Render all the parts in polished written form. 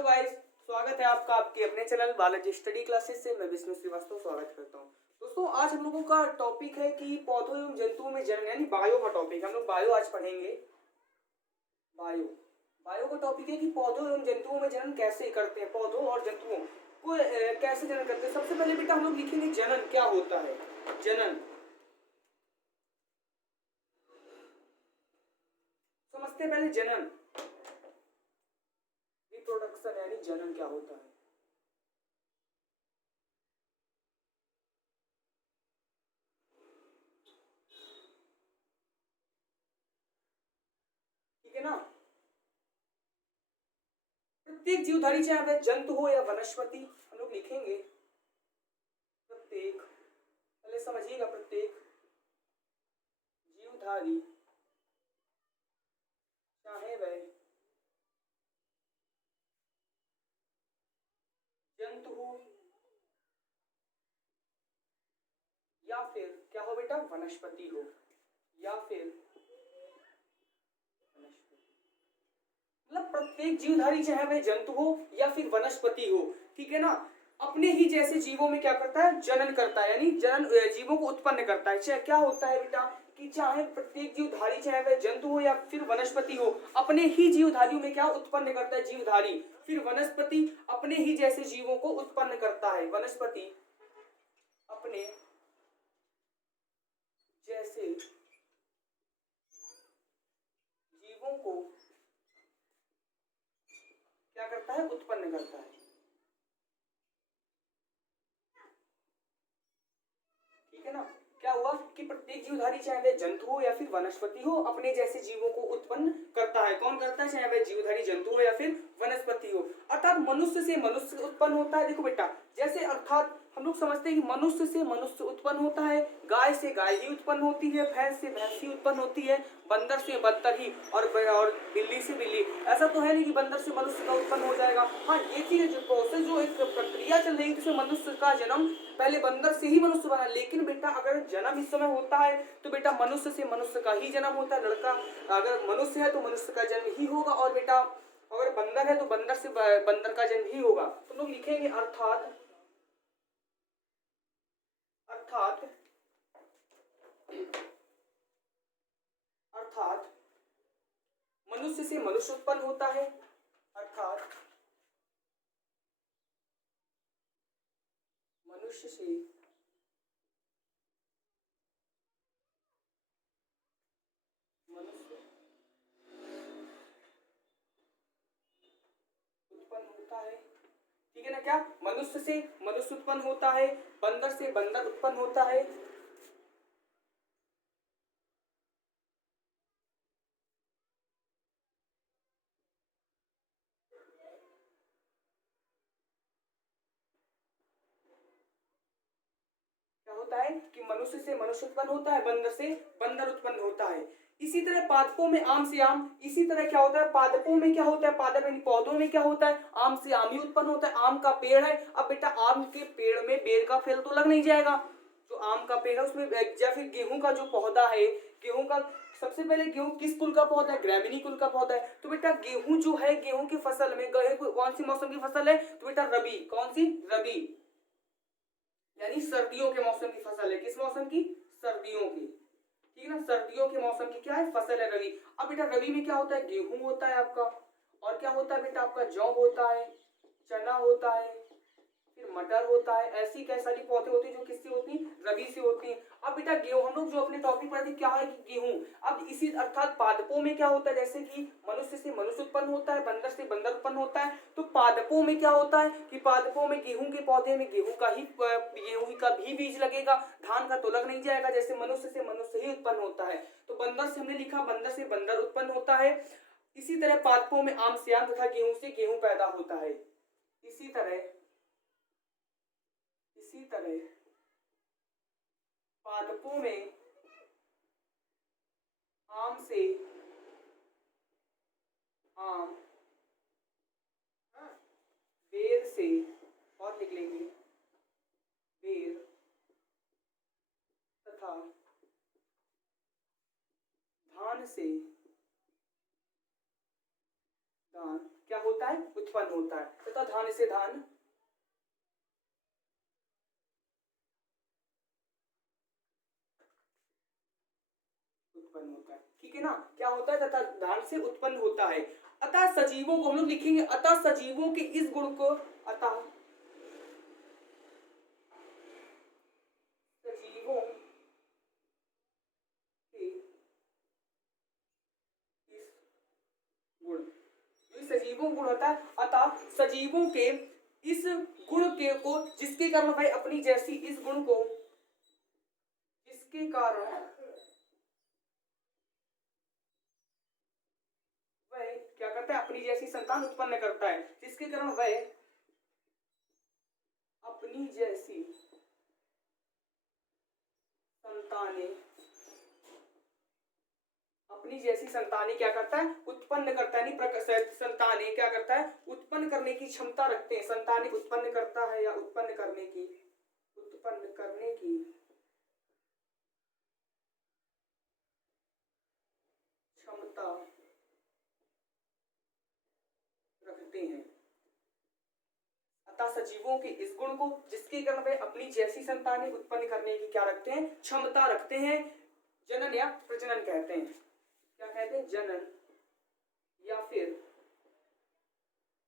Hello guys, स्वागत है आपका आपके अपने चैनल बालाजी स्टडी क्लासेस से। मैं विष्णु श्रीवास्तव स्वागत करता हूं। दोस्तों, आज हम लोगों का टॉपिक है कि पौधों एवं जंतुओं में जनन, यानी बायो का टॉपिक। हम लोग बायो आज पढ़ेंगे। बायो बायो का टॉपिक है कि पौधों एवं जंतुओं में जनन कैसे करते हैं, पौधों और जंतुओं को कैसे जनन करते हैं। सबसे पहले बेटा हम लोग लिखेंगे जनन क्या होता है। जनन समझते हैं पहले। जनन रिप्रोडक्शन यानी जनन क्या होता है। ठीक है ना। प्रत्येक जीवधारी, चाहे वह जंतु हो या वनस्पति, हम लोग लिखेंगे प्रत्येक, पहले समझिएगा, प्रत्येक जीवधारी चाहे वह जंतु हो या फिर क्या हो बेटा, वनस्पति हो, या फिर वनस्पति। मतलब प्रत्येक जीवधारी चाहे वह जंतु हो या फिर वनस्पति हो, ठीक है ना, अपने ही जैसे जीवों में क्या करता है, जनन करता है, यानी जनन जीवों को उत्पन्न करता है। चाहे क्या होता है बेटा कि चाहे प्रत्येक जीवधारी चाहे वह जंतु हो या फिर वनस्पति हो, अपने ही जीवधारियों में क्या उत्पन्न करता है, जीवधारी। फिर वनस्पति अपने ही जैसे जीवों को उत्पन्न करता है। वनस्पति अपने जैसे जीवों को क्या करता है, उत्पन्न करता है। ठीक है ना। क्या हुआ कि प्रत्येक जीवधारी चाहे वह जंतु हो या फिर वनस्पति हो, अपने जैसे जीवों को उत्पन्न करता है। कौन करता है, चाहे वह जीवधारी जंतु हो या फिर वनस्पति हो। अर्थात मनुष्य से मनुष्य उत्पन्न होता है। देखो बेटा, जैसे अर्थात हम लोग समझते हैं कि मनुष्य से मनुष्य उत्पन्न होता है, गाय से गाय ही उत्पन्न होती है, भैंस से भैंस ही उत्पन्न होती है, बंदर से बंदर ही, और बिल्ली से बिल्ली। ऐसा तो है नहीं कि बंदर से मनुष्य का उत्पन्न हो जाएगा। हाँ, ये चीज जो प्रोसेस, जो एक प्रक्रिया चल रही है, जिसमें मनुष्य का जन्म पहले बंदर से ही मनुष्य बना। लेकिन बेटा अगर जन्म इस समय होता है तो बेटा मनुष्य से मनुष्य का ही जन्म होता है। लड़का अगर मनुष्य है तो मनुष्य का जन्म ही होगा, और बेटा अगर बंदर है तो बंदर से बंदर का जन्म ही होगा। तो लोग लिखेंगे अर्थात अर्थात अर्थात मनुष्य से मनुष्य उत्पन्न होता है। अर्थात मनुष्य से मनुष्य उत्पन्न होता है। ठीक है ना। क्या मनुष्य से मनुष्य उत्पन्न होता है, बंदर से बंदर उत्पन्न होता है। क्या होता है कि मनुष्य से मनुष्य उत्पन्न होता है, बंदर से बंदर उत्पन्न होता है। इसी तरह पादपों में आम से आम, इसी तरह क्या होता है, पादपों में क्या होता है, पादप यानी पौधों में क्या होता है, आम से आम ही उत्पन्न होता है। आम का पेड़ है, अब बेटा आम के पेड़ में बेर का फल तो लग नहीं जाएगा। जो आम का पेड़ है उसमें, या फिर गेहूं का जो पौधा है, गेहूं का सबसे पहले गेहूं किस कुल का पौधा है, ग्रामीणी कुल का पौधा है। तो बेटा गेहूं जो है, गेहूं की फसल में, गेहूं कौन सी मौसम की फसल है, तो बेटा रबी। कौन सी, रबी, यानी सर्दियों के मौसम की फसल है। किस मौसम की, सर्दियों की। ठीक है ना, सर्दियों के मौसम की क्या है, फसल है, रबी। अब बेटा रबी में क्या होता है, गेहूं होता है आपका, और क्या होता है बेटा आपका, जौ होता है, चना होता है, फिर मटर होता है। ऐसी कई सारी पौधे होती है जो किससे होती हैं, रबी से होती हैं। अब बेटा गेहूं, हम लोग जो अपने टॉपिक पढ़े थे क्या है कि गेहूं। अब इसी अर्थात पादपों में क्या होता है, जैसे कि मनुष्य से मनुष्य उत्पन्न होता है, बंदर से बंदर उत्पन्न होता है, तो पादपों में क्या होता है कि पादपों में गेहूं के पौधे में गेहूं का भी बीज लगेगा, धान का तो लग नहीं जाएगा। जैसे मनुष्य से मनुष्य ही उत्पन्न होता है, तो बंदर से हमने लिखा, बंदर से बंदर उत्पन्न होता है। इसी तरह पादपों में आम से आम तथा गेहूं से गेहूं पैदा होता है। इसी तरह पादपों में आम से आम, बेर से, और लिख लेंगे बेर, तथा धान से दान क्या होता है, उत्पन्न होता है। तथा धान से धान उत्पन्न होता है। ठीक है ना, क्या होता है, तथा धान से उत्पन्न होता है। अतः सजीवों को हम लोग लिखेंगे, अतः सजीवों के इस गुण को, अतः सजीवों के इस गुण, ये सजीवों गुण होता है। अतः सजीवों के इस गुण के को, जिसके कारण भाई अपनी जैसी, इस गुण को जिसके कारण वह क्या करता है, अपनी जैसी संतान उत्पन्न करता है, जिसके कारण वह अपनी जैसी संतानें, अपनी जैसी संतानें क्या करता है, उत्पन्न करता है। संतानें क्या करता है, उत्पन्न करने की क्षमता रखते हैं। संतानें उत्पन्न करता है या उत्पन्न करने की क्षमता रखते हैं। अतः सजीवों के इस गुण को, जिसके कारण वे अपनी जैसी संतानें उत्पन्न करने की क्या रखते हैं, क्षमता रखते हैं, जनन या प्रजनन कहते हैं। क्या कहते हैं, जनन या फिर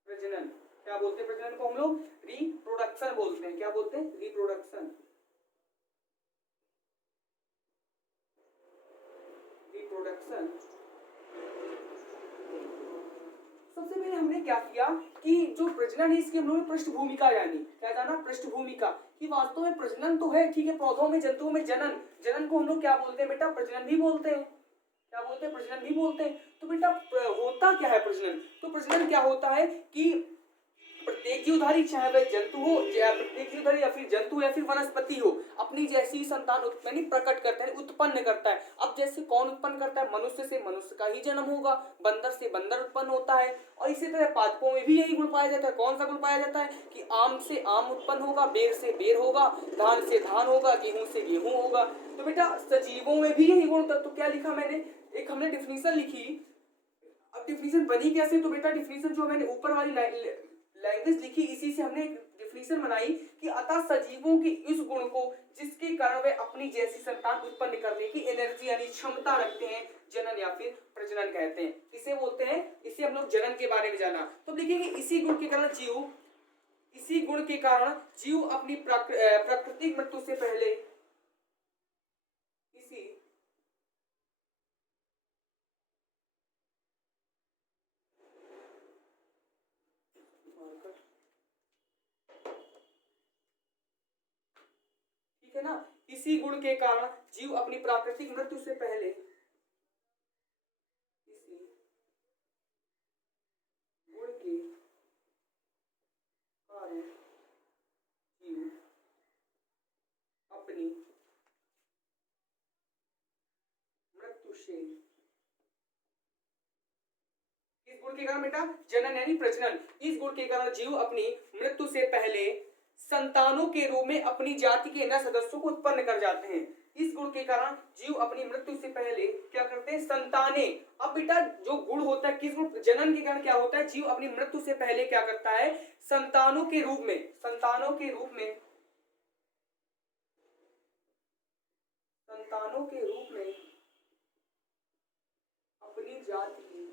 प्रजनन। क्या बोलते हैं प्रजनन को हम लोग, रिप्रोडक्शन बोलते हैं। क्या बोलते हैं, रिप्रोडक्शन। रिप्रोडक्शन। सबसे पहले हमने क्या किया कि जो प्रजनन है इसकी हम लोगों ने पृष्ठभूमिका जानी। क्या जाना, पृष्ठभूमिका, कि वास्तव में प्रजनन तो है, ठीक है, पौधों में, जंतुओं में जनन, जनन को हम लोग क्या बोलते हैं बेटा, प्रजनन भी बोलते हैं। क्या बोलते हैं, प्रजनन भी बोलते हैं। तो बेटा होता क्या है प्रजनन, तो प्रजनन क्या होता है कि प्रत्येक जीवधारी, चाहे वह जंतु हो, प्रत्येक जीवधारी या फिर जंतु या फिर वनस्पति हो, अपनी जैसी संतान उत्पन्न प्रकट करता है, उत्पन्न करता है। अब जैसे कौन उत्पन्न करता है, मनुष्य से मनुष्य का ही जन्म होगा, बंदर से बंदर उत्पन्न होता है। और इसी तरह पादपों में भी यही गुण पाया जाता है। कौन सा गुण पाया जाता है कि आम से आम उत्पन्न होगा, बेर से बेर होगा, धान से धान होगा, गेहूं से गेहूं होगा। तो बेटा सजीवों में भी यही गुण था। तो क्या लिखा मैंने, एक हमने डिफिनीशन लिखी। अब डिफिनीशन बनी कैसे, तो बेटा डिफिनीशन जो मैंने ऊपर वाली लैंग्वेज लिखी, इसी से हमने डिफिनीशन बनाई कि अतः सजीवों के इस गुण को, जिसके कारण वे अपनी जैसी संतान उत्पन्न करने की एनर्जी यानी क्षमता रखते हैं, जनन या फिर प्रजनन कहते हैं। इसे बोलते हैं, इसे हम लोग जनन के बारे में जाना। तो देखेंगे इसी गुण के कारण जीव, इसी गुण के कारण जीव अपनी प्राकृतिक मृत्यु से पहले, इसी ठीक है ना, इसी गुण के कारण जीव अपनी प्राकृतिक मृत्यु से पहले, इसी गुण के कारण जीव अपनी मृत्यु से, इस गुण के कारण बेटा जनन यानी प्रजनन, इस गुण के कारण जीव अपनी मृत्यु से पहले संतानों के रूप में अपनी जाति के नए सदस्यों को उत्पन्न कर जाते हैं। इस गुण के कारण जीव अपनी मृत्यु से पहले क्या करते हैं, संतानें। अब बेटा जो गुण होता है, किस गुण, जनन के कारण क्या होता है, जीव अपनी मृत्यु से पहले क्या करता है, संतानों के रूप में, संतानों के रूप में, संतानों के रूप में अपनी जाति की,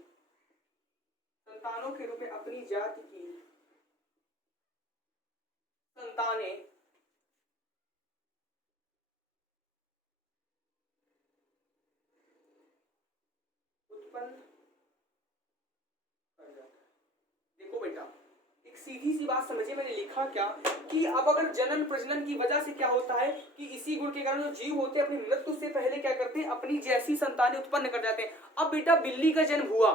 संतानों के रूप में अपनी जाति की संतानें उत्पन्न कर जाता है। देखो बेटा एक सीधी सी बात समझिए, मैंने लिखा क्या कि अब अगर जनन प्रजनन की वजह से क्या होता है कि इसी गुण के कारण जो जीव होते हैं अपनी मृत्यु से पहले क्या करते हैं, अपनी जैसी संतानें उत्पन्न कर जाते हैं। अब बेटा बिल्ली का जन्म हुआ,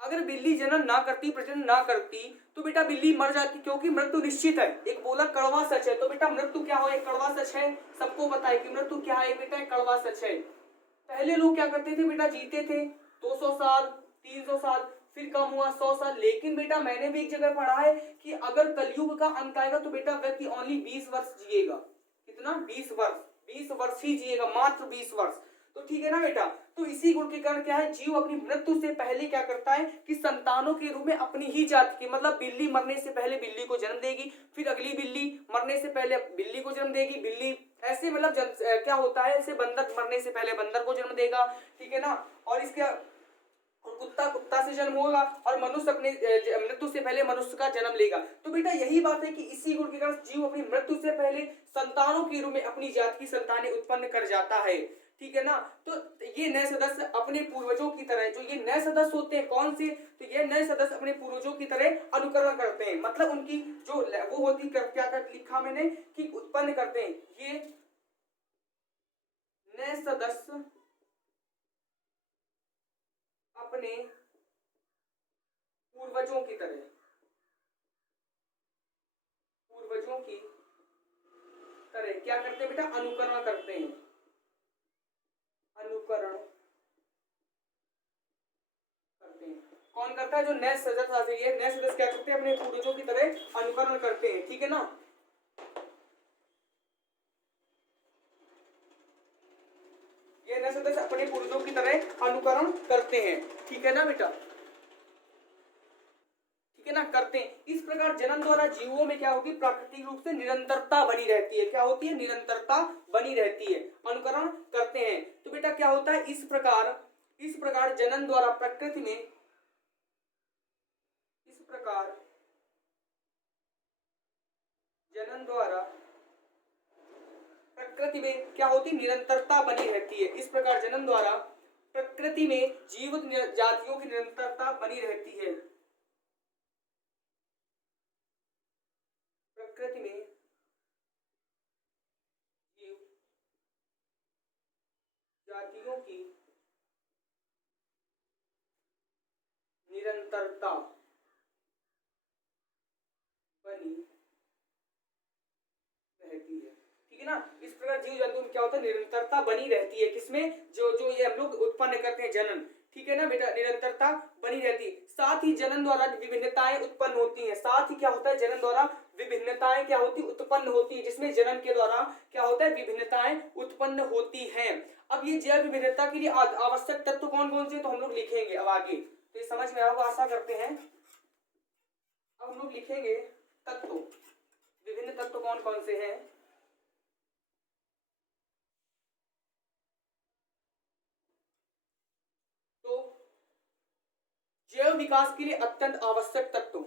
अगर बिल्ली जनन ना करती, प्रजनन ना करती, तो बेटा बिल्ली मर जाती, क्योंकि मृत्यु निश्चित है। एक बोला कड़वा सच है, तो बेटा मृत्यु क्या हो, एक कड़वा सच है, सबको पता है कि मृत्यु क्या है बेटा, एक कड़वा सच है। पहले लोग क्या करते थे बेटा, जीते थे 200 साल 300 साल, फिर कम हुआ 100 साल। लेकिन बेटा मैंने भी एक जगह पढ़ा है कि अगर कलयुग का अंत आएगा तो बेटा व्यक्ति ओनली 20 वर्ष जिएगा। कितना, 20 वर्ष, 20 वर्ष ही जिएगा, मात्र 20 वर्ष। तो ठीक है ना बेटा। तो इसी गुण के कारण क्या है, जीव अपनी मृत्यु से पहले क्या करता है कि संतानों के रूप में अपनी ही जाति की, मतलब बिल्ली मरने से पहले बिल्ली को जन्म देगी, फिर अगली बिल्ली मरने से पहले बिल्ली को जन्म देगी, बिल्ली ऐसे मतलब क्या होता है, ऐसे बंदर मरने से पहले बंदर को जन्म देगा, ठीक है ना। और इसके और कुत्ता कुत्ता से जन्म होगा, और मनुष्य अपने मृत्यु से पहले मनुष्य का जन्म लेगा। तो बेटा यही बात है कि इसी गुण के कारण जीव अपनी मृत्यु से पहले संतानों के रूप में अपनी जाति की संतानें उत्पन्न कर जाता है, ठीक है ना। तो ये नए सदस्य अपने पूर्वजों की तरह, जो ये नए सदस्य होते हैं कौन से, तो ये नए सदस्य अपने पूर्वजों की तरह अनुकरण करते हैं, मतलब उनकी जो वो होती क्या कर लिखा मैंने कि उत्पन्न करते हैं। ये नए सदस्य अपने पूर्वजों की तरह, पूर्वजों की तरह क्या करते हैं बेटा, अनुकरण करते हैं, अनुकरण करते हैं। कौन करता है, जो नए सदस्य, ये नए सदस्य क्या करते हैं, अपने पूर्वजों की तरह अनुकरण करते हैं, ठीक है ना। ये नए सदस्य अपने पूर्वजों की तरह अनुकरण करते हैं, ठीक है ना बेटा, ठीक है ना, करते हैं। इस प्रकार जन्म द्वारा जीवों में क्या होगी, प्राकृतिक रूप से निरंतरता बनी रहती है, क्या होती है, निरंतरता बनी रहती है, अनुकरण करते हैं। तो बेटा क्या होता है, इस प्रकार जन्म द्वारा प्रकृति में, इस प्रकार जन्म द्वारा प्रकृति में क्या होती, निरंतरता बनी रहती है। इस प्रकार जन्म द्वारा प्रकृति में जीवित जातियों की निरंतरता बनी रहती है, प्रकृति में जीव जातियों की निरंतरता बनी रहती है, ठीक है ना। इस प्रकार जीव जंतु में क्या होता है, निरंतरता बनी रहती है, किसमें, जो जो ये हम लोग उत्पन्न करते हैं जनन, ठीक है ना बेटा, निरंतरता बनी रहती। साथ ही जनन द्वारा विभिन्नताएं उत्पन्न होती हैं, साथ ही क्या होता है, जनन द्वारा विभिन्नताएं क्या होती, उत्पन्न होती है, जिसमें जनन के द्वारा क्या होता है, विभिन्नताएं उत्पन्न होती हैं। अब ये जैव विविधता के लिए आवश्यक तत्व कौन कौन से, तो हम लोग लिखेंगे अब आगे, तो ये समझ में आएगा, आशा करते हैं। अब हम लोग लिखेंगे तत्व, विभिन्न तत्व कौन कौन से हैं। तो जैव विकास के लिए अत्यंत आवश्यक तत्व,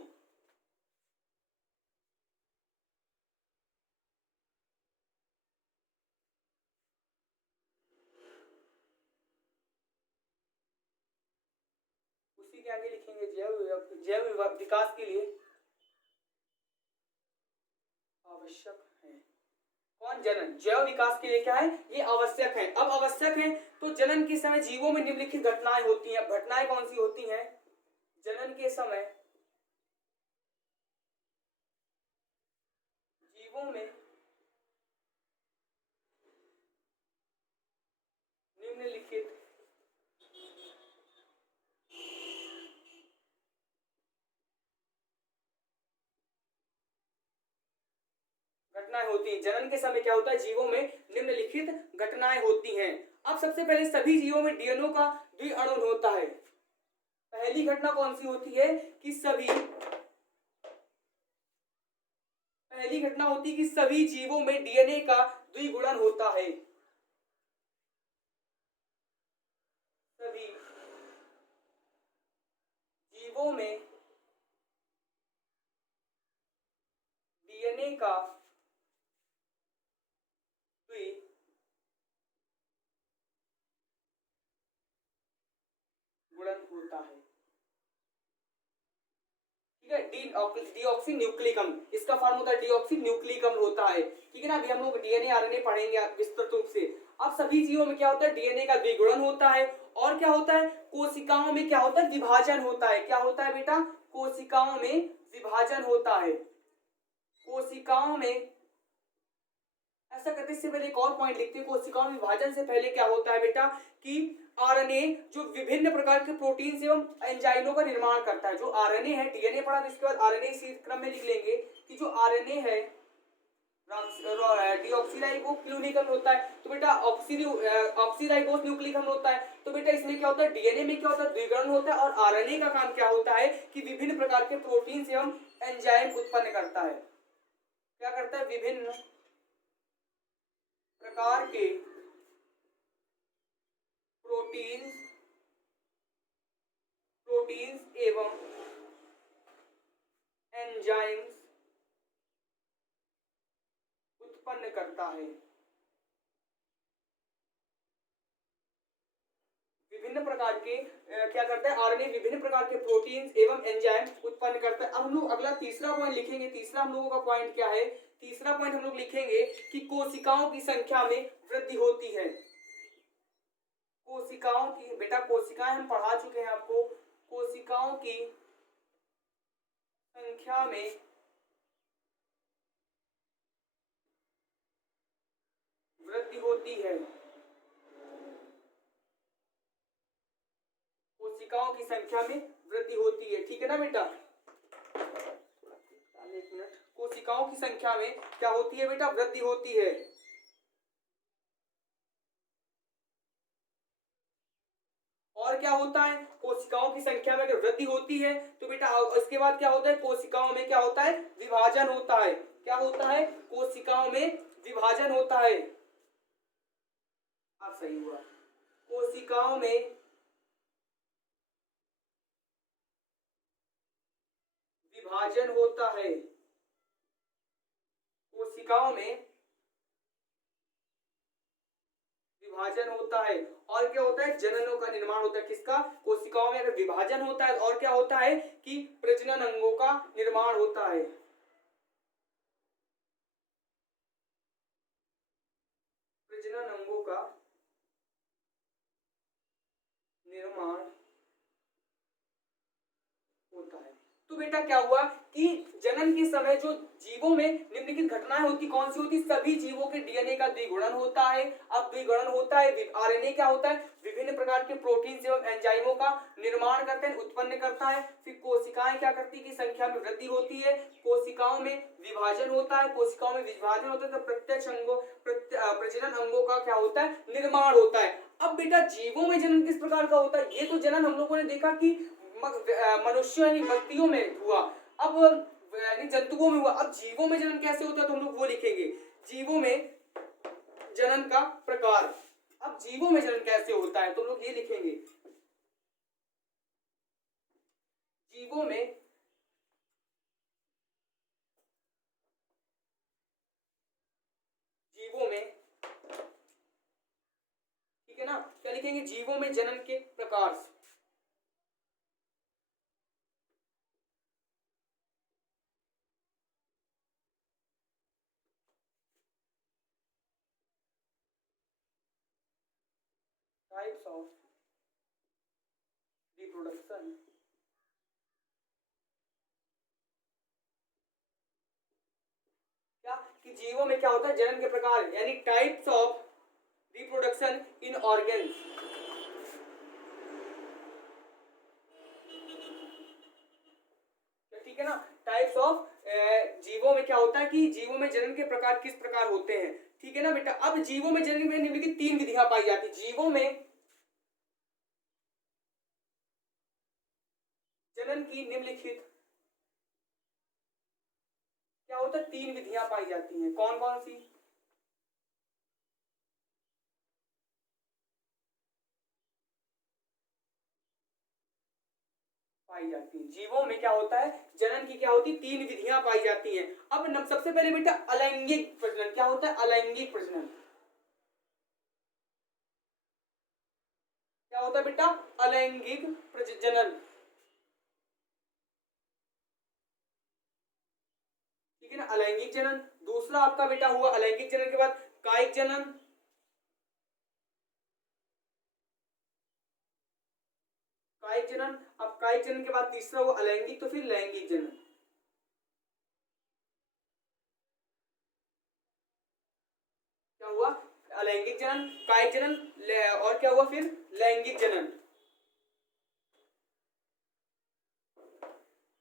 उसी के आगे लिखेंगे जैव विकास के लिए आवश्यक है कौन, जनन। जैव विकास के लिए क्या है, ये आवश्यक है। अब आवश्यक है तो जनन के समय जीवों में निम्नलिखित घटनाएं होती हैं। घटनाएं कौन सी होती हैं, जनन के समय जीवों में निम्नलिखित घटनाएं होती हैं। जनन के समय क्या होता है, जीवों में निम्नलिखित घटनाएं होती हैं। अब सबसे पहले सभी जीवों में डीएनए का द्विअणुन होता है। पहली घटना कौन सी होती है कि पहली घटना होती है कि सभी जीवों में डीएनए का द्विगुणन होता है। सभी जीवों में डीएनए का द्विगुणन होता है, ठीक है। डीऑक्सी न्यूक्लिकम, इसका फॉर्म होता है डीऑक्सी न्यूक्लिकम होता है, ठीक है ना। अभी हम लोग डीएनए आरएनए पढ़ेंगे विस्तृत रूप से। अब सभी जीवों में क्या होता है, डीएनए का द्विगुणन होता है। और क्या होता है, कोशिकाओं में क्या होता है, विभाजन होता है। क्या होता है बेटा, कोशिकाओं में विभाजन होता है। कोशिकाओं में, ऐसा करने से पहले एक और पॉइंट लिखते हैं। कोशिकाओं में विभाजन से पहले क्या होता है बेटा कि आरएनए जो विभिन्न प्रकार के प्रोटीन एवं एंजाइमों का निर्माण करता है। जो आरएनए है, डीएनए पढ़ा, इसके बाद आरएनए इसी क्रम में लिख लेंगे कि जो आरएनए है डीऑक्सीराइबो क्लोनिक अम्ल होता है। तो बेटा ऑक्सीराइबोस न्यूक्लिक अम्ल होता है। तो बेटा इसमें क्या होता है, डीएनए में क्या होता है, द्विगुणन होता है। और आरएनए का काम क्या होता है कि विभिन्न प्रकार के प्रोटीन एवं एंजाइम उत्पन्न करता है। क्या करता है, विभिन्न प्रकार के प्रोटीन्स प्रोटीन्स एवं एंजाइम्स उत्पन्न करता है। विभिन्न प्रकार के क्या करता है, आरएनए विभिन्न प्रकार के प्रोटीन्स एवं एंजाइम उत्पन्न करता है। अब हम लोग अगला तीसरा पॉइंट लिखेंगे। तीसरा हम लोगों का पॉइंट क्या है, तीसरा पॉइंट हम लोग लिखेंगे कि कोशिकाओं की संख्या में वृद्धि होती है। कोशिकाओं की, बेटा कोशिकाएं हम पढ़ा चुके हैं आपको। कोशिकाओं की संख्या में वृद्धि होती है। कोशिकाओं की संख्या में वृद्धि होती है, ठीक है ना बेटा। एक मिनट, कोशिकाओं की संख्या में क्या होती है बेटा, वृद्धि होती है। और क्या होता है, कोशिकाओं की संख्या में अगर वृद्धि होती है तो बेटा उसके बाद क्या होता है, कोशिकाओं में क्या होता है, विभाजन होता है। क्या होता है, कोशिकाओं में विभाजन होता है। अब सही हुआ, कोशिकाओं में विभाजन होता है। कोशिकाओं में विभाजन होता है। और क्या होता है, जननों का निर्माण होता है। किसका, कोशिकाओं में अगर विभाजन होता है। और क्या होता है कि प्रजनन अंगों का निर्माण होता है। प्रजनन अंगों का निर्माण होता है। तो बेटा क्या हुआ कि जनन के समय जो जीवों में निम्नलिखित घटनाएं होती, कौन सी होती, सभी जीवों के डीएनए का द्विगुणन होता है। अब द्विगुणन होता है, आरएनए क्या होता है, विभिन्न प्रकार के प्रोटीन एवं एंजाइमों का निर्माण करते हैं, उत्पन्न करता है। फिर कोशिकाएं क्या करती है कि संख्या में वृद्धि होती है। कोशिकाओं में विभाजन होता है। कोशिकाओं में विभाजन होता है तो प्रत्यक्ष अंगों प्रजनन अंगों का क्या होता है, निर्माण होता है। अब बेटा जीवों में जनन किस प्रकार का होता है, ये तो जनन हम लोगों ने देखा कि मनुष्य यानी व्यक्तियों में हुआ, अब यानी जंतुओं में हुआ। अब जीवों में जनन कैसे होता है तो हम लोग वो लिखेंगे, जीवों में जनन का प्रकार। अब जीवों में जनन कैसे होता है तो हम लोग ये लिखेंगे, जीवों में ठीक है ना, क्या लिखेंगे, जीवों में जनन के प्रकार। टाइप्स ऑफ रिप्रोडक्शन, क्या कि जीवों में क्या होता है, जनन के प्रकार यानी types of reproduction in organs. ठीक है ना, टाइप्स ऑफ जीवों में क्या होता है कि जीवों में जनन के प्रकार किस प्रकार होते हैं। ठीक है ना बेटा। अब जीवों में जनन में निम्नलिखित 3 विधियां पाई जाती। जीवों में जनन की निम्नलिखित क्या होता है, 3 विधियां पाई जाती हैं। कौन कौन सी, पाई जाती है। जीवों में क्या होता है, जनन की क्या होती है, 3 विधियां पाई जाती हैं। अब सबसे पहले बेटा अलैंगिक प्रजनन। क्या होता है, अलैंगिक प्रजनन। क्या होता है बेटा, अलैंगिक प्रजनन। ठीक है ना, अलैंगिक जनन। दूसरा आपका बेटा हुआ अलैंगिक जनन के बाद कायिक जनन। कायिक जनन, अब कायिक जनन के बाद तीसरा हुआ अलैंगिक, तो फिर लैंगिक जनन। क्या हुआ, अलैंगिक जनन, कायिक जनन, और क्या हुआ फिर लैंगिक जनन।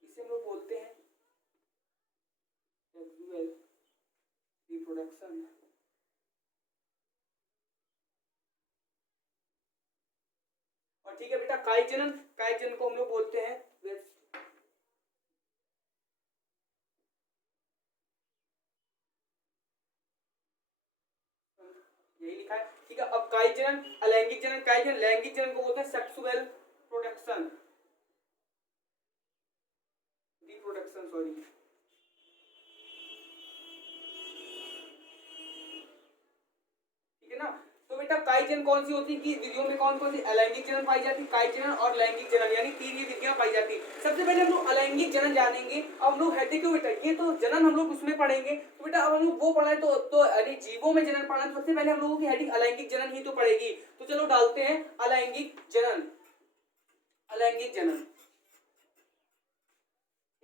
इसे हम लोग बोलते हैं सेक्सुअल रिप्रोडक्शन। और ठीक है बेटा, कायजनन, कायजन को हम लोग बोलते हैं यही लिखा है। ठीक है, अब कायजनन, अलैंगिक जनन, कायजनन, लैंगिक जनन को बोलते हैं सेक्सुअल प्रोडक्शन, रिप्रोडक्शन सॉरी। ठीक है ना। तो बेटा कायजन कौन सी होती है कि विधियों में कौन कौन सी अलैंगिक जनन पाई जाती है, कायजनन और लैंगिक जनन, यानी तीन ये विधियां पाई जाती है। सबसे पहले हम लोग अलैंगिक जनन जानेंगे। अब हम लोग है देखो बेटा, ये तो जनन हम लोग उसमें पढ़ेंगे, तो बेटा अब हम लोग वो पढ़े तो यानी जीवों में जनन पढ़ा, तो सबसे पहले हम लोगों की हेडिंग अलैंगिक जनन ही तो पड़ेगी। तो चलो डालते हैं अलैंगिक जनन। अलैंगिक जनन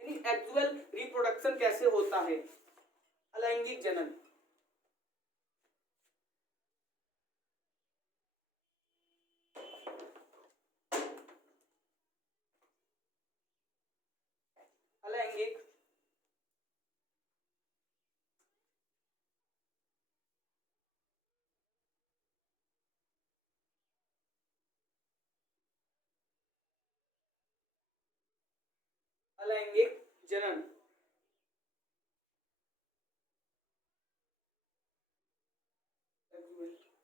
यानी एक्चुअल रिप्रोडक्शन कैसे होता है, अलैंगिक जनन। अलैंगिक अलैंगिक जनन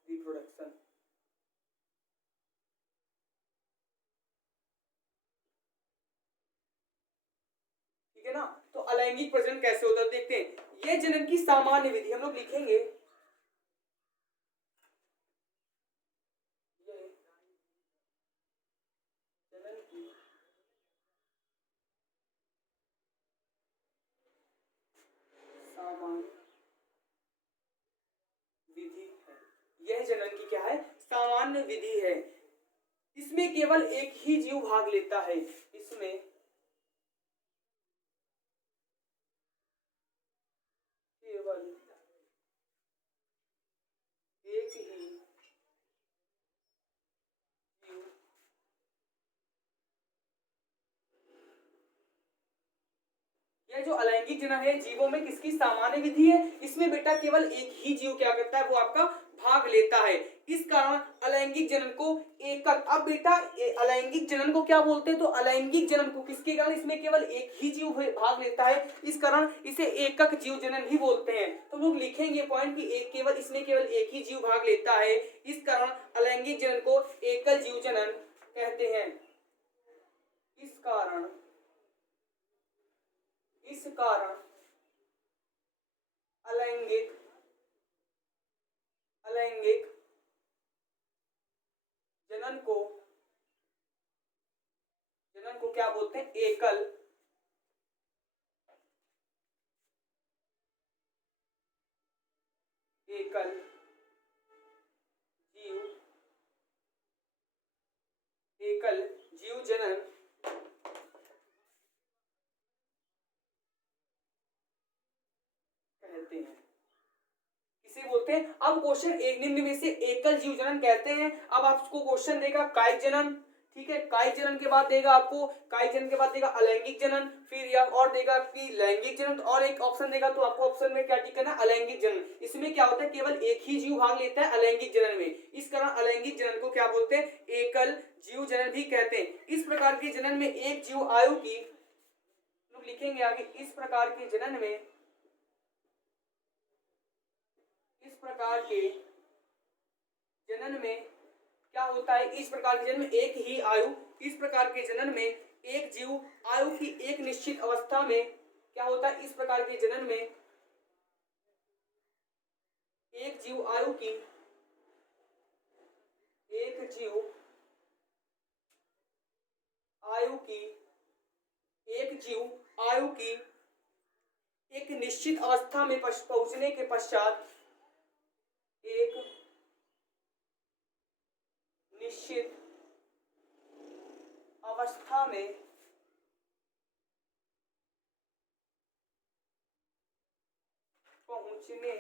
रिप्रोडक्शन। ठीक है ना। तो अलैंगिक प्रजनन कैसे होता है देखते हैं। ये जनन की सामान्य विधि हम लोग लिखेंगे, ये जनन की सामान्य विधि है। यह जनन की क्या है, सामान्य विधि है। इसमें केवल एक ही जीव भाग लेता है, इसमें केवल एक ही जीव, यह जो अलैंगिक जनन है जीवों में किसकी सामान्य विधि है, इसमें बेटा केवल एक ही जीव क्या करता है, वो आपका भाग लेता है। इस कारण अलैंगिक जनन को एकक, अब बेटा अलैंगिक जनन को क्या बोलते हैं, तो अलैंगिक जनन को किसके कारण, इसमें केवल एक ही जीव भाग लेता है, इस कारण इसे एकक जीव जनन ही बोलते हैं। तो लोग लिखेंगे पॉइंट कि एक केवल इसमें केवल एक ही जीव भाग लेता है, इस कारण अलैंगिक जनन को एकल जीव जनन कहते हैं। इस कारण अलैंगिक अलैंगिक जनन को क्या बोलते हैं, एकल एकल जीव एकल जीव जनन कहते हैं, किसे बोलते हैं। अब क्वेश्चन एक निम्न में से एकल जीव जनन कहते हैं। अब आपको क्वेश्चन देगा कायिक जनन, ठीक है, कायिक जनन के बाद देगा आपको, कायिक जनन के बाद देगा अलैंगिक जनन, फिर या और देगा कि लैंगिक जनन, और एक ऑप्शन देगा, तो आपको ऑप्शन में क्या टिक करना है, अलैंगिक जनन। इसमें क्या होता है, केवल एक ही जीव भाग लेता है अलैंगिक जनन में, इस कारण अलैंगिक जनन को क्या बोलते हैं, एकल जीव जनन भी कहते हैं। इस प्रकार के जनन में एक जीव आयु की, लोग लिखेंगे आगे, इस प्रकार के जनन में, इस प्रकार के जनन में क्या होता है, इस प्रकार के जनन में एक ही आयु, इस प्रकार के जनन में एक जीव आयु की एक निश्चित अवस्था में क्या होता है, इस प्रकार के जनन में एक जीव आयु की, एक जीव आयु की, एक जीव आयु की एक निश्चित अवस्था में पहुंचने के पश्चात, एक निश्चित अवस्था में पहुंचने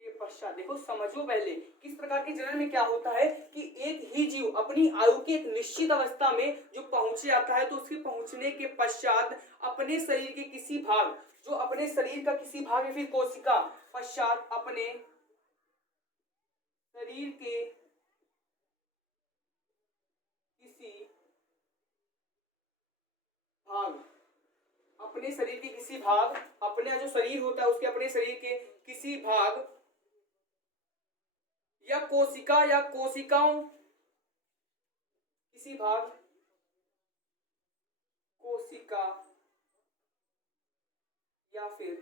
के पश्चात, देखो समझो पहले किस प्रकार के जनन में क्या होता है कि एक ही जीव अपनी आयु की एक निश्चित अवस्था में जो पहुंचे आता है, तो उसके पहुंचने के पश्चात अपने शरीर के किसी भाग, जो अपने शरीर का किसी भाग या फिर कोशिका पश्चात अपने शरीर के किसी भाग, अपने शरीर के किसी भाग, अपने जो शरीर होता है उसके अपने शरीर के किसी भाग या कोशिका या कोशिकाओं, किसी भाग, कोशिका या फिर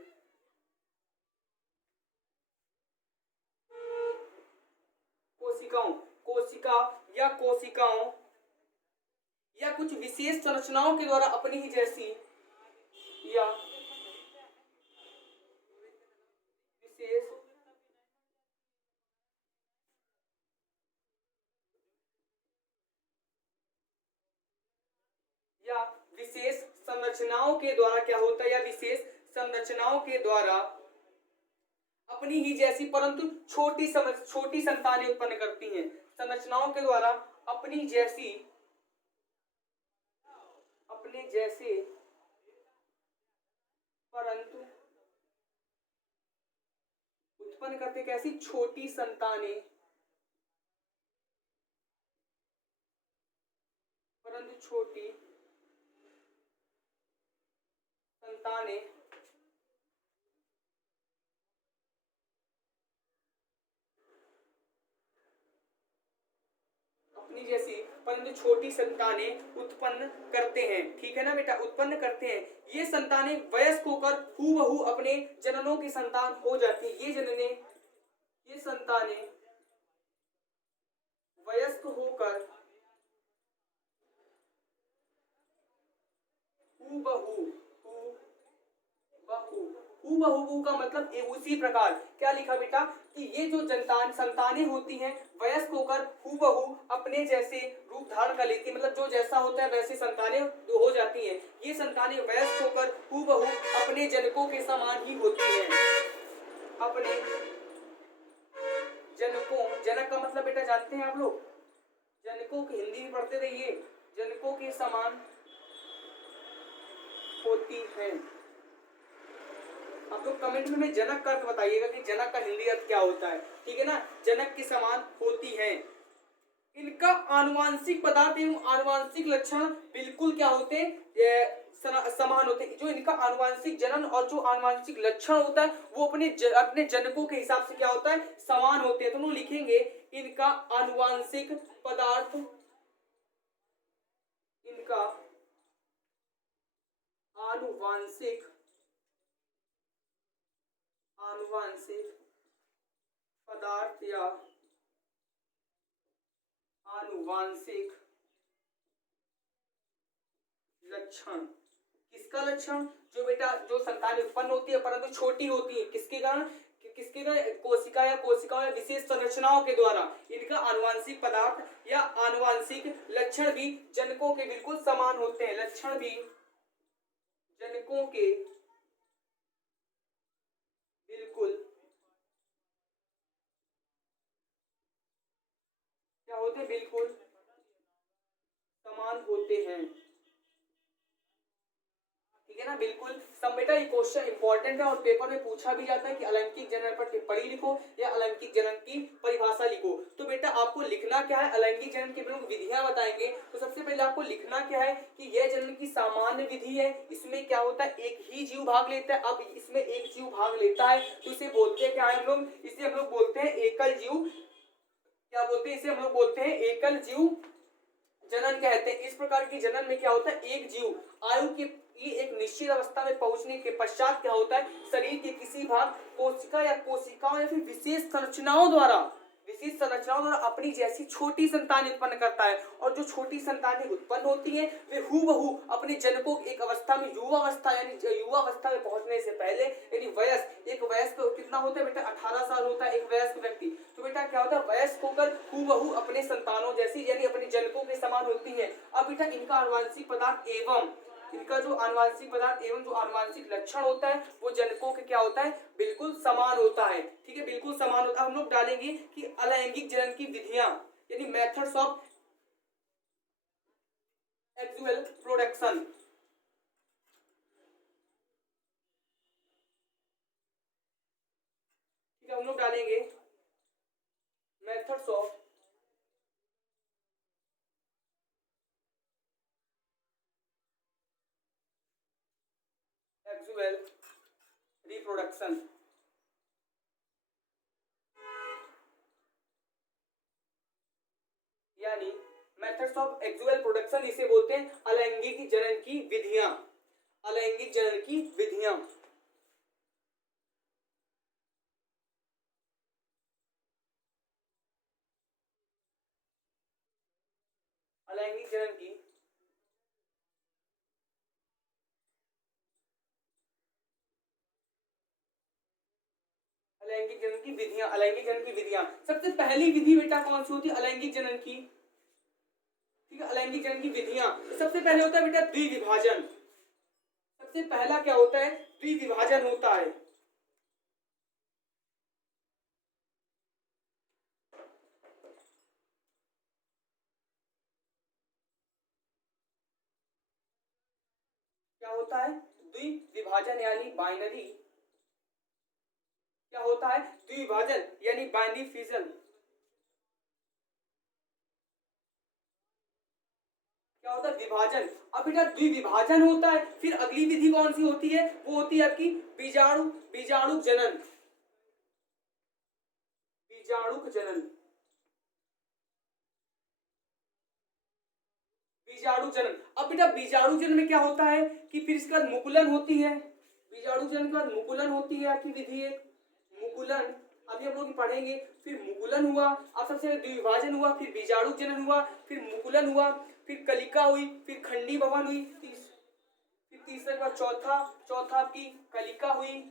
कोशिकाओं, कोशिका या कोशिकाओं या कुछ विशेष संरचनाओं के द्वारा अपनी ही जैसी या विशेष या विशेष संरचनाओं के द्वारा क्या होता है, या विशेष संरचनाओं के द्वारा अपनी ही जैसी परंतु छोटी संतानें उत्पन्न करती हैं। संरचनाओं के द्वारा अपनी जैसी, अपने जैसे परंतु उत्पन्न करते कैसी, छोटी संतानें, परंतु छोटी संतानें अपनी जैसी परंतु छोटी संतानें उत्पन्न करते हैं। ठीक है ना बेटा, उत्पन्न करते हैं। ये संतानें वयस्क होकर हूबहू अपने जननों की संतान हो जाती है। ये संतानें वयस्क होकर हूबहू हूबहू का मतलब उसी प्रकार, क्या लिखा बेटा कि ये जो संतानें होती हैं वयस्क होकर हूबहू अपने जैसे रूप धारण कर लेती है, मतलब जो जैसा होता है वैसी संतानें हो जाती हैं। ये संतानें वयस्क होकर हूबहू अपने जनकों के समान ही होती हैं। अपने जनकों, जनक का मतलब बेटा जानते हैं आप लोग, जनकों की हिंदी में पढ़ते रहिए, जनकों के समान होती हैं। आप लोग कमेंट में जनक का अर्थ बताइएगा कि जनक का हिंदी अर्थ क्या होता है। ठीक है ना, जनक के समान होती हैं। इनका आनुवांशिक पदार्थ एवं आनुवांशिक लक्षण बिल्कुल क्या होते हैं, समान होते हैं। जो इनका आनुवांशिक जनन और जो आनुवांशिक लक्षण होता है वो अपने जनकों के हिसाब से क्या होता है, समान होते हैं। तो हम लोग लिखेंगे इनका आनुवांशिक पदार्थ, इनका आनुवांशिक पदार्थ या आनुवांशिक लक्षण। किसका लक्षण, जो बेटा जो संतान उत्पन्न होती है परंतु छोटी होती है, किसके कारण, कोशिका या कोशिकाओं या विशेष संरचनाओं के द्वारा। इनका आनुवांशिक पदार्थ या आनुवांशिक लक्षण भी जनकों के बिल्कुल समान होते हैं। लक्षण भी जनकों के बिल्कुल क्या होते हैं, बिल्कुल समान होते हैं। ठीक है ना, बिल्कुल सब बेटा। ये क्वेश्चन इंपॉर्टेंट है और पेपर में पूछा भी जाता है कि अलैंगिक जनन पर टिप्पणी लिखो या अलैंगिक जनन की परिभाषा लिखो। तो बेटा आपको लिखना क्या है, अलैंगिक जनन की प्रमुख विधियां बताएंगे। तो सबसे पहले आपको लिखना क्या है कि यह जनन की सामान्य विधि है। इसमें क्या होता है, एक ही जीव भाग लेता है। अब इसमें एक जीव भाग लेता है तो इसे बोलते हैं क्या है हम लोग, इसे हम लोग बोलते हैं एकल जीव, क्या बोलते हैं, इसे हम लोग बोलते हैं एकल जीव जनन कहते हैं। इस प्रकार की जनन में क्या होता है, एक जीव आयु के एक निश्चित अवस्था में पहुंचने के पश्चात क्या होता है, शरीर के किसी भाग, कोशिका या कोशिकाओं या फिर विशेष संरचनाओं द्वारा अपनी जैसी छोटी संतान उत्पन्न करता है। और जो छोटी संतानें उत्पन्न होती हैं वे हूबहू अपने जनकों की एक अवस्था में, युवा अवस्था में पहुंचने से पहले, यानी एक वयस्क कितना होता है बेटा, 18 साल होता है एक वयस्क व्यक्ति। तो बेटा क्या होता है, वयस्क होकर हूबहू अपने संतानों जैसी यानी अपने जनकों के समान होती है। अब बेटा इनका आनुवांशिक पदार्थ एवं इनका जो आनुवांशिक पदार्थ एवं जो आनुवांशिक लक्षण होता है वो जनकों के क्या होता है, बिल्कुल समान होता है। ठीक है, बिल्कुल समान होता है। हम लोग डालेंगे कि अलैंगिक जनन की विधियां यानी मेथड्स ऑफ एक्सुअल प्रोडक्शन। ठीक है, हम लोग डालेंगे मेथड्स ऑफ एक्सुअल रिप्रोडक्शन। यानी मेथड्स ऑफ एक्सुअल प्रोडक्शन इसे बोलते हैं अलैंगिक जनन की विधियां, अलैंगिक जनन की विधियां। अलैंगिक जनन की अलैंगिक जनन की विधियां, अलैंगिक जनन की विधियां। सबसे पहली विधि बेटा कौन सी होती है अलैंगिक जनन की? ठीक है, अलैंगिक जनन की विधियां सबसे पहले होता है बेटा द्विविभाजन। सबसे पहला क्या होता है, द्विविभाजन होता है। क्या होता है, द्विविभाजन यानी बाइनरी। क्या होता है, द्विविभाजन यानी बाइनरी फिजन। क्या होता है, विभाजन। अब बेटा द्विविभाजन होता है, फिर अगली विधि कौन सी होती है, वो होती है आपकी बीजाणु जनन, बीजाणुक जनन, बीजाणु जनन। अब बेटा बीजाणु जनन में क्या होता है कि फिर इसके बाद मुकुलन होती है। बीजाणु जनन के बाद मुकुलन होती है आपकी विधि एक, मुकुलन। अभी हम लोग पढ़ेंगे। फिर मुकुलन हुआ, अब सबसे पहले द्विविभाजन हुआ, फिर बीजाणु जनन हुआ, फिर मुकुलन हुआ, फिर कलिका हुई, फिर खंडी भवन हुई, फिर तीसरे के बाद चौथा आपकी कलिका हुई।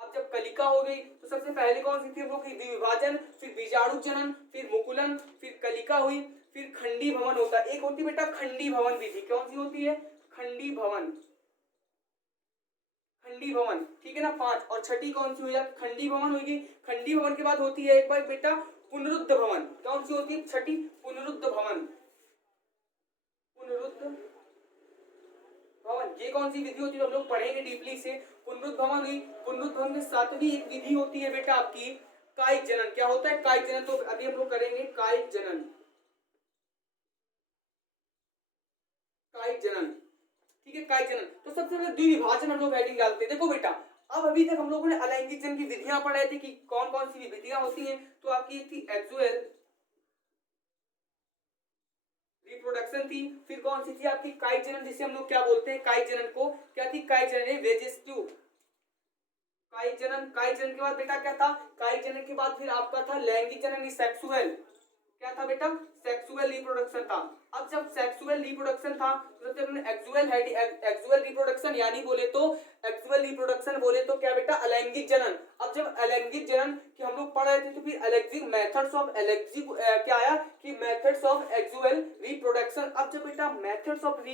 अब जब कलिका हो गई तो सबसे पहले कौन सी थी हम लोग की, द्विविभाजन, फिर बीजाणु जनन, फिर मुकुलन, फिर कलिका हुई, फिर खंडी भवन होता है। एक होती है बेटा खंडी भवन विधि। कौन सी होती है, खंडी भवन, खंडी भवन। ठीक है ना, 5। और छठी कौन सी हुई, खंडी भवन होगी। खंडी भवन के बाद होती है एक बार बेटा पुनरुद्ध भवन। कौन सी होती है छठी, पुनरुद्ध भवन, पुनरुद्ध भवन। ये कौन सी विधि होती है हम लोग पढ़ेंगे डीपली से। पुनरुद्ध भवन हुई, पुनरुद्ध भवन में सातवीं एक विधि होती है बेटा आपकी कायिक जनन। क्या होता है, कायिक जनन। तो अभी हम लोग करेंगे कायिक जनन, कायिक जनन। ठीक है, कायिक जनन। तो सबसे पहले द्विविभाजन हम लोग हेडिंग डालते हैं। देखो बेटा, अब अभी तक हम लोगों ने अलैंगिक जनन की विधियां पढ़ाई थी कि कौन कौन सी विधियां होती हैं। तो आपकी थी एक्सुअल रिप्रोडक्शन थी, फिर कौन सी थी आपकी कायिक जनन, जिसे हम लोग क्या बोलते हैं कायिक जनन को। क्या थी, कायिक जनन वेजेस्टिव, कायिक जनन। कायिक जनन के बाद बेटा क्या था, कायिक जनन के बाद फिर आपका था लैंगिक जनन, सेक्सुअल। क्या था बेटा, सेक्सुअल रिप्रोडक्शन था। अब जब सेक्सुअल रिप्रोडक्शन था तो जब हमने एक्सुअल रिप्रोडक्शन यानी बोले तो एक्सुअल रिप्रोडक्शन बोले तो क्या बेटा, अलैंगिक जनन। अब जब अलैंगिक जनन की हम लोग पढ़ रहे थे तो फिर अलैंगिक मेथड्स ऑफ अलैंगिक क्या आया कि मेथड्स ऑफ एक्सुअल रिप्रोडक्शन। अब जब बेटा मेथड्स ऑफ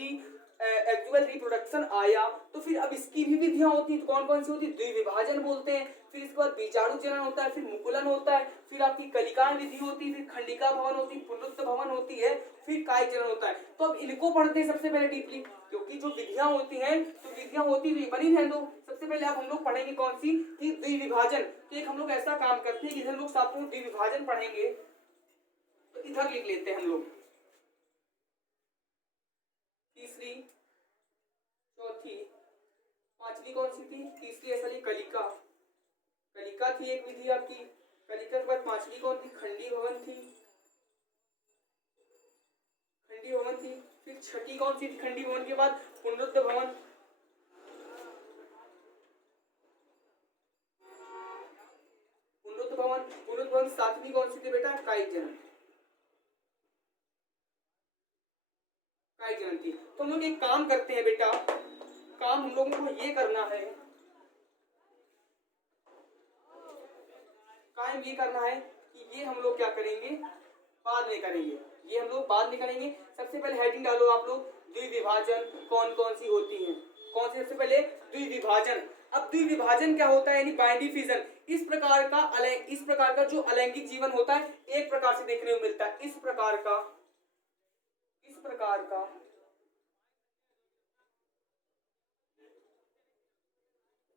एक्सुअल रिप्रोडक्शन आया तो फिर अब इसकी भी विधियां होती है। तो कौन कौन सी होती है, द्विविभाजन बोलते हैं, फिर इसके बाद बीजाणु जनन होता है, फिर मुकुलन होता है, फिर आपकी कलिकान विधि होती है, फिर खंडिका भवन होती है, पुनरुत्थ भवन होती है, फिर कायिक जनन होता है। तो अब इनको पढ़ते हैं सबसे पहले डीपली, क्योंकि जो विधियां होती हैं तो विधियां होती तो बनी रहने दो। सबसे पहले अब हम लोग पढ़ेंगे कौन सी, द्विविभाजन। तो एक हम लोग ऐसा काम करते हैं कि हम लोग साथ में द्विविभाजन पढ़ेंगे, तो इधर लिख लेते हैं हम लोग तीसरी, चौथी, पांचवी कौन सी थी, तीसरी असली कलिका, कलिका थी एक विधि आपकी। कलिका के बाद पांचवी कौन थी, खंडी भवन थी, खंडी भवन थी। फिर छठी कौन सी थी खंडी भवन के बाद, पुनरुद्ध भवन, पुनरुद्ध भवन, पुनरुद्ध भवन। सातवीं कौन सी थी बेटा, कायिक जनन, कायिक जनन थी। तो हम लोग एक काम करते हैं बेटा, काम हम लोगों को ये करना है, काम ये करना है कि ये हम लोग क्या करेंगे, बाद में करेंगे, ये हम लोग बाद में करेंगे। सबसे पहले हेडिंग डालो आप लोग द्विविभाजन कौन कौन सी होती हैं? कौन सी? सबसे पहले द्विविभाजन। अब द्विविभाजन क्या होता है? यानी बाइनरी फिजन। इस प्रकार का जो अलैंगिक जीवन होता है एक प्रकार से देखने को मिलता है। इस प्रकार का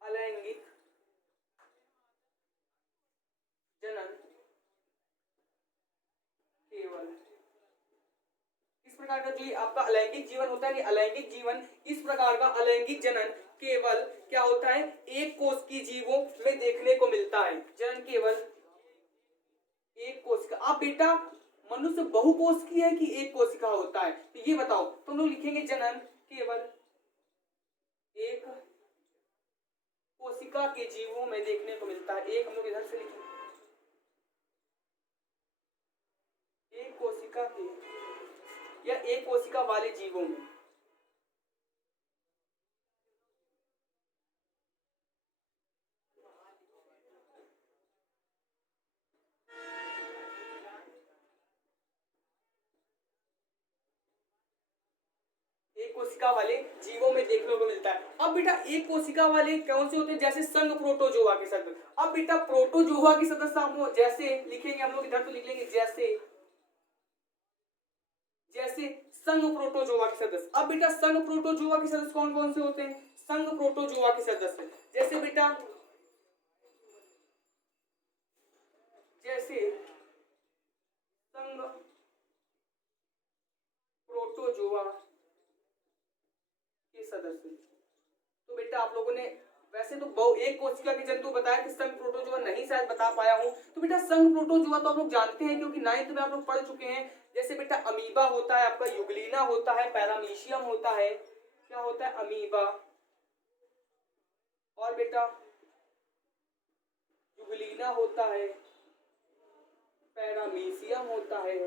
अलैंगिक जनन केवल इस प्रकार का जो आपका अलैंगिक जीवन होता है, अलैंगिक जीवन, इस प्रकार का अलैंगिक जनन केवल क्या होता है? एक कोश की जीवों में देखने को मिलता है। जनन केवल एक कोशिका। आप बेटा मनुष्य बहुकोशिकीय है कि एक कोशिका होता है? तो ये बताओ। तुम लोग लिखेंगे जनन केवल एक कोशिका के जीवों में देखने को मिलता है। एक हम लोग इधर से लिखेंगे, एक कोशिका के या एक कोशिका वाले जीवों में। एक कोशिका वाले जीवों में देखने को मिलता है। अब बेटा एक कोशिका वाले कौन से होते हैं? जैसे संघ प्रोटोजोआ के सदस्य। अब बेटा प्रोटोजोआ के सदस्य हम जैसे लिखेंगे, हम लोग इधर तो लिख लेंगे जैसे संघ प्रोटोजोआ के सदस्य। अब बेटा संघ प्रोटोजोआ के सदस्य कौन कौन से होते हैं? संघ प्रोटोजोआ के सदस्य जैसे बेटा संघ प्रोटोजोआ के सदस्य। तो बेटा आप लोगों ने वैसे तो एक कोशिका के जंतु बताया कि संघ प्रोटोजोआ नहीं शायद बता पाया हूं। तो बेटा संघ प्रोटोजोआ तो आप लोग जानते हैं क्योंकि 9th में आप लोग पढ़ चुके हैं। जैसे बेटा अमीबा होता है, आपका युगलीना होता है, पैरामीशियम होता है। क्या होता है? अमीबा। और बेटा युगलीना होता है, पैरामीशियम होता है।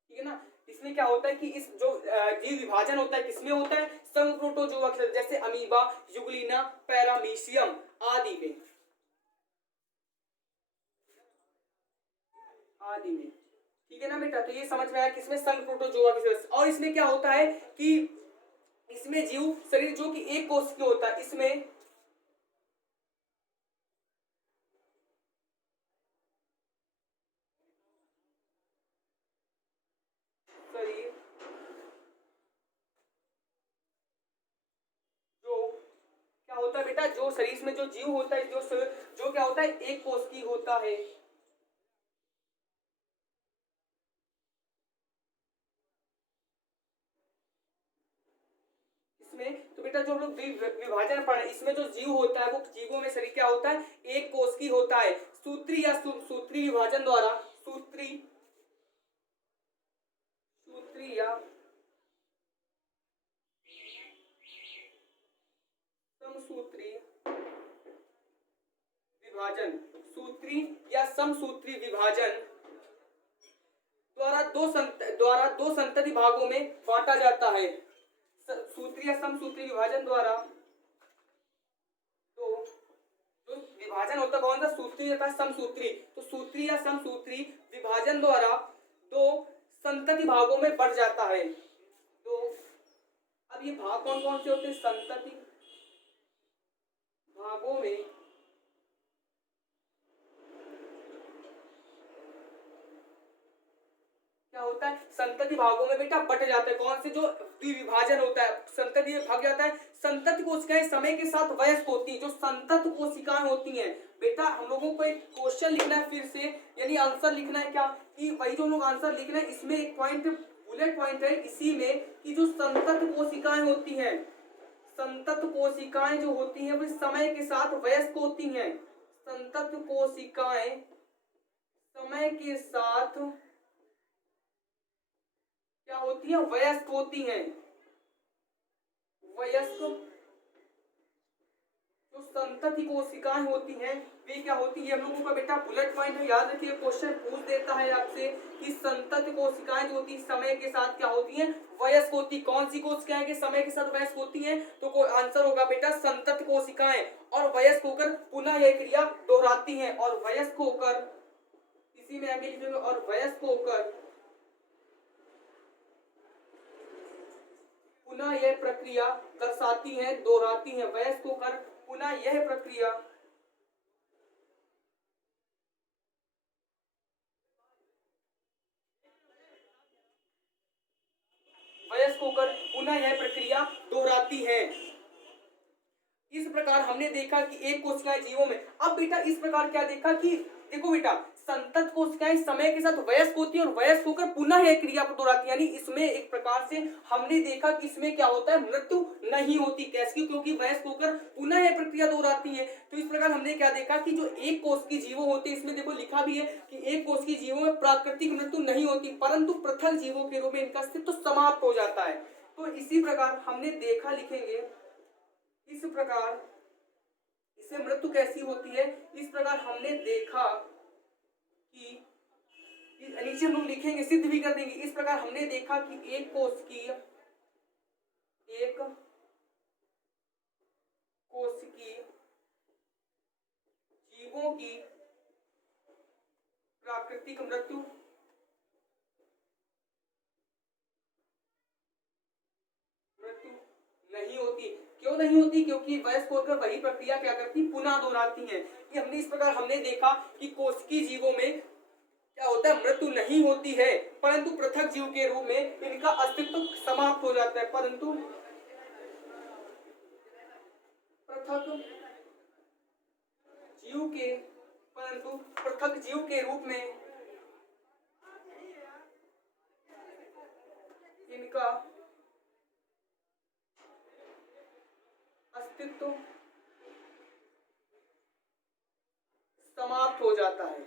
ठीक है ना? इसमें क्या होता है कि इस जो जीव विभाजन होता है किसमें होता है? संघ प्रोटोजोआ के, जैसे अमीबा, युगलीना, पैरामीशियम आदि में। ठीक है ना बेटा? तो ये समझ में आया किसमें? संघ प्रोटोजोआ के सदस्य। और इसमें क्या होता है कि इसमें जीव शरीर जो कि एक कोश के होता है, इसमें शरीर जो क्या होता है बेटा? जो शरीर में जो जीव होता है, जो क्या होता है? एक कोश की होता है। तो बेटा जो हम लोग विभाजन पढ़े, इसमें जो जीव होता है वो जीवों में शरीर क्या होता है? एक कोश की होता है। सूत्री या सूत्री विभाजन द्वारा, सूत्री या समसूत्री विभाजन, सूत्री या समसूत्री विभाजन द्वारा दो संतति भागों में बांटा जाता है। सूत्री या समसूत्री विभाजन द्वारा तो जो विभाजन होता है कौन सा? सूत्री या समसूत्री। तो सूत्री या समसूत्री विभाजन द्वारा दो संतति भागों में बढ़ जाता है। तो अब ये भाग कौन कौन से होते हैं? संतति भागों में क्या होता है? संतति भागों में बेटा बट जाता है। कौन से? जो द्विविभाजन होता है, संतति में भाग जाता है। संतति कोशिकाएं समय के साथ वयस्क होती हैं। जो संतत कोशिकाएं होती हैं बेटा, हम लोगों को एक क्वेश्चन लिखना है फिर से, यानी आंसर लिखना है क्या कि वही जो हम लोग आंसर लिख रहे हैं, इसमें एक पॉइंट बुलेट पॉइंट है इसी में कि जो संतत कोशिकाएं होती हैं, संतत कोशिकाएं जो होती हैं वे समय के साथ वयस्क होती हैं। संतत कोशिकाएं समय के साथ क्या होती है? वयस्क होती हैं। वयस्क जो संतति कोशिकाएं होती हैं वे क्या होती है? हम लोगों का बेटा बुलेट पॉइंट है, याद रखिए। क्वेश्चन पूछ देता है आपसे कि संतति कोशिकाएं जो होती है समय के साथ क्या होती हैं? वयस्क होती। कौन सी कोशिकाएं के समय के साथ वयस्क होती हैं? तो कोई आंसर होगा बेटा संतति कोशिकाएं। और वयस्क होकर पुनः यह क्रिया दोहराती हैं। और वयस्क होकर इसी में आगे लिखेंगे, और वयस्क होकर पुनः यह प्रक्रिया दर्शाती है, दोहराती है। वयस्क होकर पुनः यह प्रक्रिया वयस्क होकर पुनः यह प्रक्रिया दोहराती है। इस प्रकार हमने देखा कि एक कोशिकाएं जीवों में। अब बेटा इस प्रकार क्या देखा कि देखो बेटा, संतत कोशिकाएं समय के साथ वयस्क होती है और वयस्क होकर पुनः यह क्रिया को दोहराती है। यानी इसमें एक प्रकार से हमने देखा कि इसमें क्या होता है, मृत्यु नहीं होती। कैसे? क्योंकि वयस्क होकर पुनः यह प्रक्रिया दोहराती है। तो इस प्रकार हमने क्या देखा कि जो एक कोश की जीवों होते हैं, इसमें देखो लिखा भी है कि एक कोश की जीवों में प्राकृतिक मृत्यु नहीं होती, परंतु पृथक जीवों के रूप में इनका अस्तित्व समाप्त हो जाता है। तो इसी प्रकार हमने देखा, लिखेंगे इस प्रकार इससे मृत्यु कैसी होती है। इस प्रकार हमने देखा कि नीचे हम लोग लिखेंगे, सिद्ध भी कर देंगे। इस प्रकार हमने देखा कि एक कोशिकीय जीवों की प्राकृतिक मृत्यु नहीं होती। क्यों नहीं होती? क्योंकि वयस्क होकर वही प्रक्रिया क्या करती, पुनः दोहराती है। कि हमने इस प्रकार हमने देखा कि कोशिकीय जीवों में क्या होता है, मृत्यु नहीं होती है, परंतु पृथक जीव के रूप में इनका अस्तित्व समाप्त हो जाता है। परंतु पृथक जीव के रूप में इनका अस्तित्व समाप्त हो जाता है।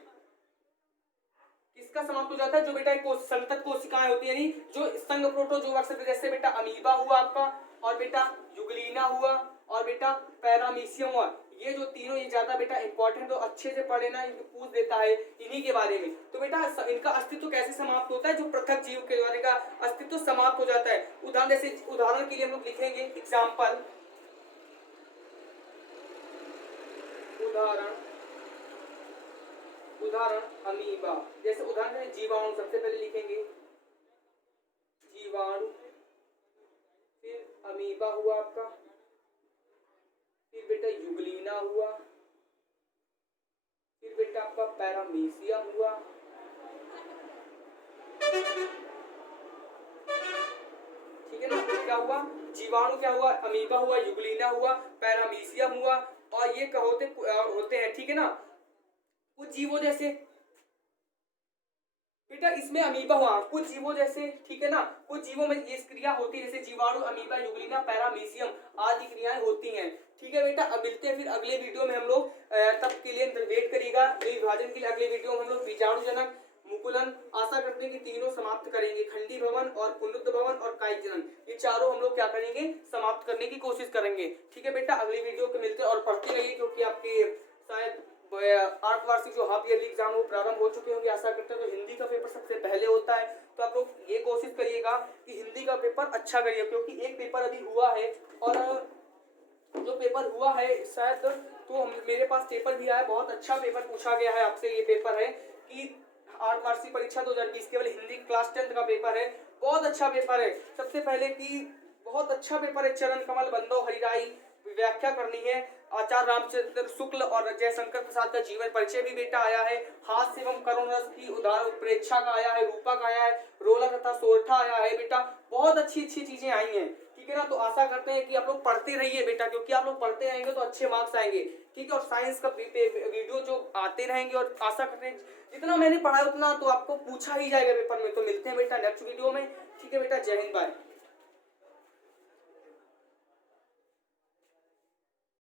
किसका समाप्त हो जाता है? जो बेटा संतत कोशिकाएं होती है, यानी जो संघ प्रोटोजोआ से, जैसे बेटा अमीबा हुआ आपका, और बेटा युगलीना हुआ, और बेटा पैरामीशियम हुआ। ये जो तीनों, ये ज्यादा बेटा इंपॉर्टेंट, तो अच्छे से पढ़े ना, इनको पूछ देता है इन्हीं के बारे में। तो बेटा इनका अस्तित्व कैसे समाप्त होता है? जो पृथक जीव के द्वारा का अस्तित्व समाप्त हो जाता है। उदाहरण के लिए हम लोग लिखेंगे एग्जाम्पल, उदाहरण अमीबा। जैसे उदाहरण जीवाणु, सबसे पहले लिखेंगे जीवाणु, फिर अमीबा हुआ आपका, फिर बेटा युगलीना हुआ, फिर बेटा आपका पैरामीशियम हुआ, ठीक है ना। क्या हुआ? जीवाणु क्या हुआ, अमीबा हुआ, युगलीना हुआ, पैरामीशियम हुआ, और ये होते हैं, ठीक है ना। कुछ जीवों जैसे बेटा इसमें अमीबा हुआ, कुछ जीवों जैसे, ठीक है ना, कुछ जीवों में ये क्रिया होती है, जैसे जीवाणु, अमीबा, युगलीना, पैरामीशियम आदि क्रियाएं होती हैं। ठीक है बेटा, अब मिलते हैं फिर अगले वीडियो में हम लोग। तब के लिए वेट करिएगा विभाजन के लिए। अगले वीडियो में हम लोग बीजाणुजनक, मुकुलन, आशा करते हैं कि तीनों समाप्त करेंगे। खंडी भवन और पुनरुद्ध भवन और कायिक जनन, ये चारों हम लोग क्या करेंगे, समाप्त करने की कोशिश करेंगे। ठीक है बेटा, अगली वीडियो के मिलते हैं। और पढ़ते रहिए, क्योंकि आपके शायद 8 वार्षिक जो हाफ ईयरली एग्जाम वो प्रारंभ हो चुके होंगे, आशा करते हैं। तो हिंदी का पेपर सबसे पहले होता है, तो आप लोग ये कोशिश करिएगा कि हिंदी का पेपर अच्छा करिए, क्योंकि एक पेपर अभी हुआ है, और जो पेपर हुआ है शायद, तो मेरे पास पेपर भी आया, बहुत अच्छा पेपर पूछा गया है आपसे। ये पेपर है कि 8 वार्षिक परीक्षा 2020 केवल हिंदी क्लास 10 का पेपर है, बहुत अच्छा पेपर है। सबसे पहले कि बहुत अच्छा पेपर है, चरण कमल बंदो हरिराई व्याख्या करनी है। आचार्य रामचंद्र शुक्ल और जयशंकर प्रसाद का जीवन परिचय भी बेटा आया है। हास्य एवं करुण रस की उदाहरण उत्प्रेक्षा का आया है, रूपक आया है, रोलक तथा सोरठा आया है बेटा। बहुत अच्छी अच्छी चीजें आई हैं, ठीक है ना। तो आशा करते हैं कि आप लोग पढ़ते रहिए बेटा, क्योंकि आप लोग पढ़ते रहेंगे तो अच्छे मार्क्स आएंगे, ठीक है। और साइंस का वीडियो जो आते रहेंगे, और आशा करते हैं जितना मैंने पढ़ा उतना तो आपको पूछा ही जाएगा पेपर में। तो मिलते हैं बेटा नेक्स्ट वीडियो में, ठीक है बेटा। जय हिंद, बाय।